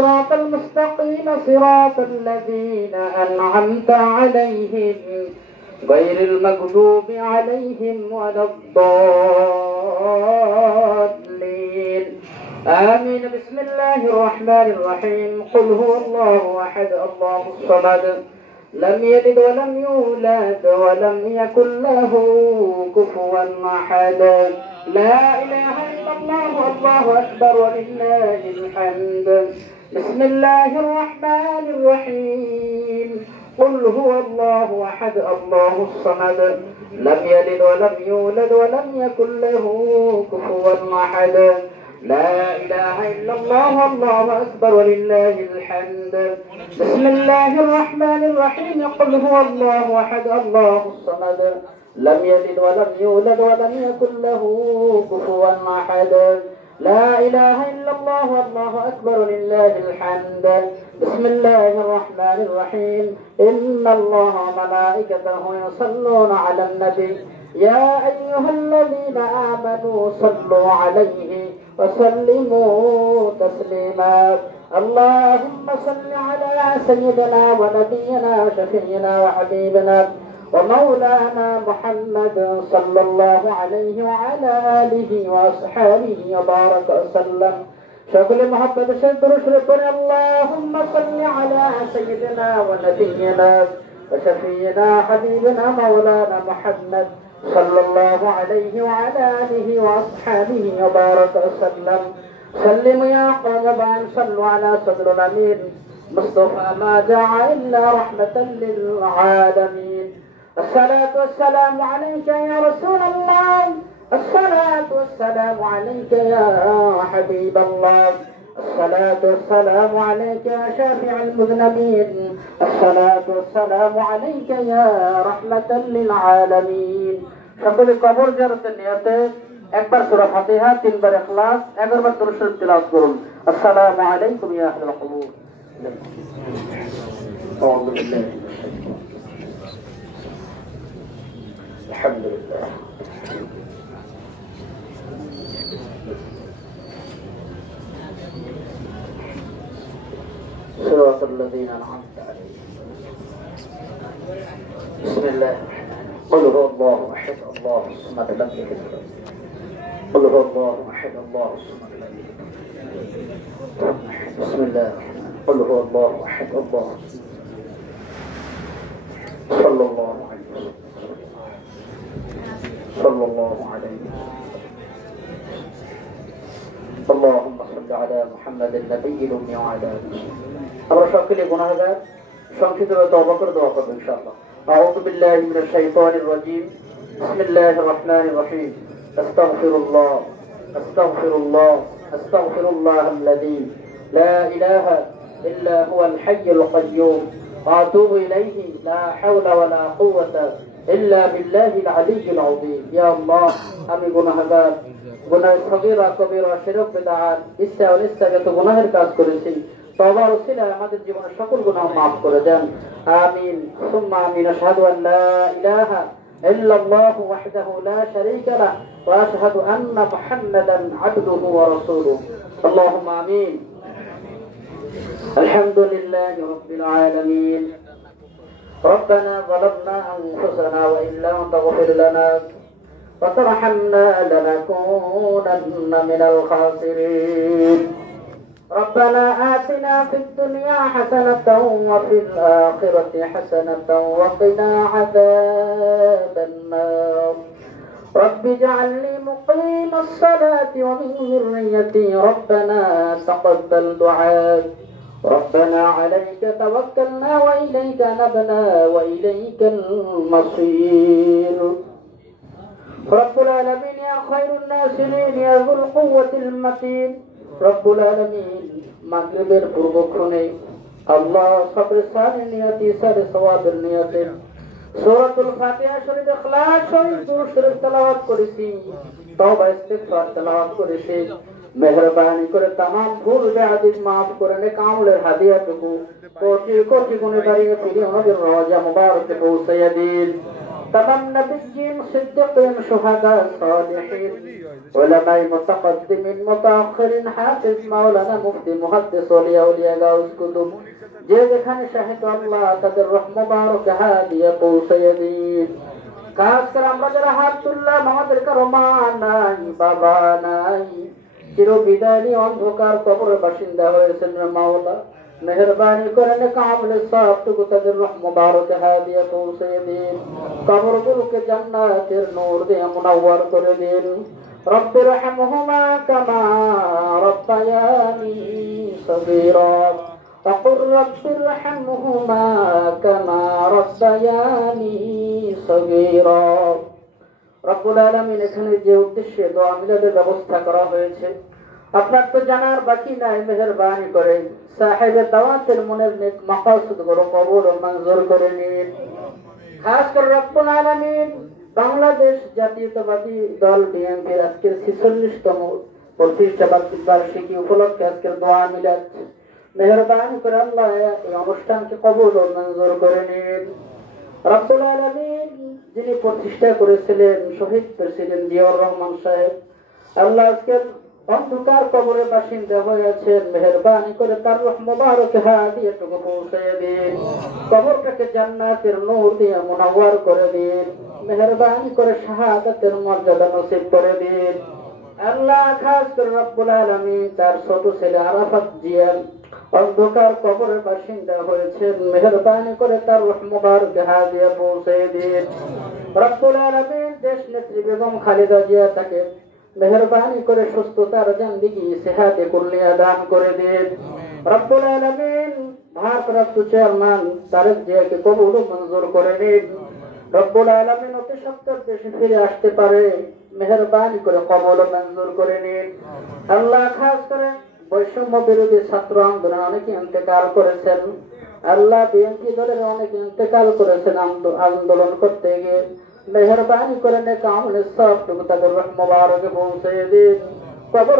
صراط المستقيم صراط الذين أنعمت عليهم غير المغضوب عليهم ولا الضالين آمين. بسم الله الرحمن الرحيم. قل هو الله أحد الله الصمد لم يلد ولم يولد ولم يكن له كفوا أحد. لا إله إلا الله الله أكبر ولله الحمد. بسم الله الرحمن الرحيم. قل هو الله أحد الله الصمد لم يلد ولم يولد ولم يكن له كفوا أحد. لا إله إلا الله الله أكبر ولله الحمد. بسم الله الرحمن الرحيم. قل هو الله أحد الله الصمد لم يلد ولم يولد ولم يكن له كفوا أحد. لا إله إلا الله الله أكبر ولله الحمد. بسم الله الرحمن الرحيم. إن الله وملائكته يصلون على النبي يا أيها الذين آمنوا صلوا عليه وسلموا تسليما. اللهم صل على سيدنا ونبينا وشفيعنا وحبيبنا ومولانا محمد صلى الله عليه وعلى آله وأصحابه وبارك وسلم. شكل محبت شكر شكر. اللهم صل على سيدنا ونبينا وشفيعنا حبيبنا مولانا محمد صلى الله عليه وعلى آله وأصحابه وبارك وسلم. سلموا يا قوم بان صلوا على صدر الأمين مصطفى ما جاء إلا رحمة للعالمين. الصلاة والسلام عليك يا رسول الله. الصلاة والسلام عليك يا حبيب الله. الصلاة والسلام عليك يا شافع المذنبين. الصلاة والسلام عليك يا رحمة للعالمين. সকলে কবর জিয়ারতের নিয়তে একবার সূরা ফাতিহা, তিনবার ইখলাস, 11 বার দরুদ শরীফ তিলাওয়াত করুন। আসসালামু আলাইকুম ইয়া আহলাল কুবুর। আউযু বিল্লাহি মিনাশ শাইতানির রাজিম। আলহামদুলিল্লাহ। صراط الذين أنعمت عليهم. بسم الله الرحمن الرحيم. قل هو الله أحد الله الصمد لم يلد ولم يولد. قل هو الله أحد الله الصمد لم يلد ولم يولد. بسم الله الرحمن الرحيم. قل هو الله أحد الله صلى الله عليه وسلم. صلى الله عليه وسلم. اللهم صل على محمد النبي الأمي وعلى آله وسلم. আমরা সকলে গুনাহগার, সংক্ষিপ্তভাবে তওবা করে দোয়া করব ইনশাআল্লাহ। আউযু বিল্লাহি মিনাশ শাইতানির রাজিম। বিসমিল্লাহির রহমানির রহিম। আস্তাগফিরুল্লাহ আস্তাগফিরুল্লাহ আস্তাগফিরুল্লাহাল্লাযী লা ইলাহা ইল্লা হুয়াল হাইয়ুল কাইয়্যুম ওয়া আতুবু ইলাইহি লা হাওলা ওয়া লা কুওয়াতা ইল্লা বিল্লাহিল আলিয়্যিল আযীম। ইয়া আল্লাহ, আমি গুনাহগার, গুনাহ সগীরা কবীরা শিরক বিদআত ইচ্ছা অনিচ্ছাগত গুনাহের কাজ করেছি। তওবার ওসিলায় আমাদের জীবনের সকল গুনাহ মাফ করে দেন। আমিন সুম্মা আমিন। আশহাদু আন লা ইলাহা ইল্লাল্লাহু ওয়াহদাহু লা শারীকা লাহু ওয়া আশহাদু আন্না মুহাম্মাদান আবদুহু ওয়া রাসূলুহু। আল্লাহুম্মা আমিন। আলহামদুলিল্লাহি রাব্বিল আলামিন। ربنا ظلمنا أنفسنا وإن لم تغفر لنا وترحمنا لنكونن من الخاسرين. ربنا آتنا في الدنيا حسنة وفي الآخرة حسنة وقنا عذاب النار. رب اجعلني مقيم الصلاة ومن ذريتي ربنا تقبل دعاء. ربنا عليك توكلنا وإليك نبنا وإليك المصير. رب العالمين يا خير الناصرين يا ذو القوة المتين. رب العالمين মাগরিবের পূর্বক্ষণে আল্লাহ সবরের সাথে নিয়তি সারে সওয়াবের নিয়তে সূরাতুল ফাতিহা শরীফ, ইখলাস শরীফ, দুরূদ শরীফ তেলাওয়াত করেছি, তওবা ইস্তিগফার তেলাওয়াত করেছি। মেহেরবানি করে तमाम ভুল বেয়াদবি maaf করে নেক আমলের হাদিয়াটুকু কোটি কোটি গুণে বাড়িয়ে ফিরে নবীর রওজা মুবারকে পৌঁছাইয়া দিন। तमाम नबिय्यीन सिद्दीकीन शुहदा सालिहीन उलमाए मुतक़द्दिमीन मुताअख्खिरीन हाफिज মাওলানা মুফতি মুহাদ্দিস ওলিয়া উলিয়া গাউস কুতুব যে যেখানে শাহিদ আল্লাহ তাদের রহমত মুবারক হাদিয়া পৌঁছে দিন। খাস করে আমরা যারা হাত তুললাম আমাদের কারো মা নাই বাবা নাই চির বিদায়ী অন্ধকার কবরের বাসিন্দা হয়েছেন মাওলা মেহেরবানি করে নেকামলে সবটুকু তাদের রহমত মুবারক হাদিয়া পৌঁছে দিন। কবরগুলোকে জান্নাতের নূর দিয়ে মুনাওয়ার করে দিন। رب ارحمهما كما ربياني صغيرا وقل رب ارحمهما كما ربياني صغيرا। রব্বুল আলামিন এখানে যে উদ্দেশ্যে দোয়া মিলাদের ব্যবস্থা করা হয়েছে আপনার তো জানার বাকি নাই, মেহেরবানি করে সাহেবের দাওয়াতের মনের নেক মাকাসিদগুলো কবুল ও মঞ্জুর করে নিন। খাস করে রব্বুল আলামিন বাংলাদেশ জাতীয়তাবাদী দল বিএনপির আজকের 46তম প্রতিষ্ঠা বার্ষিকী উপলক্ষে আজকের দোয়া মিলাদ মেহেরবানি করে আল্লাহ এই অনুষ্ঠানকে কবুল ও মঞ্জুর করে নিন। রব্বুল আলামিন যিনি প্রতিষ্ঠা করেছিলেন শহীদ প্রেসিডেন্ট জিয়াউর রহমান সাহেব, আল্লাহ আজকের অন্ধকার কবরের বাসিন্দা হয়ে আছেন, মেহেরবানি করে তার রহমত মুবারক হাদিয়াটুকু পৌঁছে দিন। কবরটাকে জান্নাতের নূর দিয়ে মুনাওয়ার করে দিন। মেহেরবানি করে শাহাদাতের মর্যাদা নসিব করে দিন। আল্লাহ খাস করে রব্বুল আলামিন তার ছোট ছেলে আরাফাত জিয়ান অন্ধকার কবরের বাসিন্দা হয়েছেন, মেহেরবানি করে তার রহমত মুবারক হাদিয়া পৌঁছে দিন। রব্বুল আলামিন দেশ নেত্রী বেগম খালেদা জিয়া তাকে মেহেরবানি করে সুস্থতার জিন্দেগি সেহাতে কুল্লিয়া দান করে দিন। রব্বুল আলামিন ভারপ্রাপ্ত চেয়ারম্যান তারেক জিয়াকে কবুল ও মঞ্জুর করে নিন। রব্বুল আলামিন অতি সত্তর দেশে ফিরে আসতে পারে, মেহেরবানি করে কবুল ও মঞ্জুর করে নিন। আল্লাহ খাস করে বৈষম্য বিরোধী ছাত্র আন্দোলন অনেকে ইন্তেকাল করেছেন, আল্লাহ বিএনপি দলের অনেকে ইন্তেকাল করেছেন আন্দোলন করতে গিয়ে, মেহেরবানি করে নেক আমলে সবটুকু তাদের রহমত মুবারক পৌঁছে দিন। কবর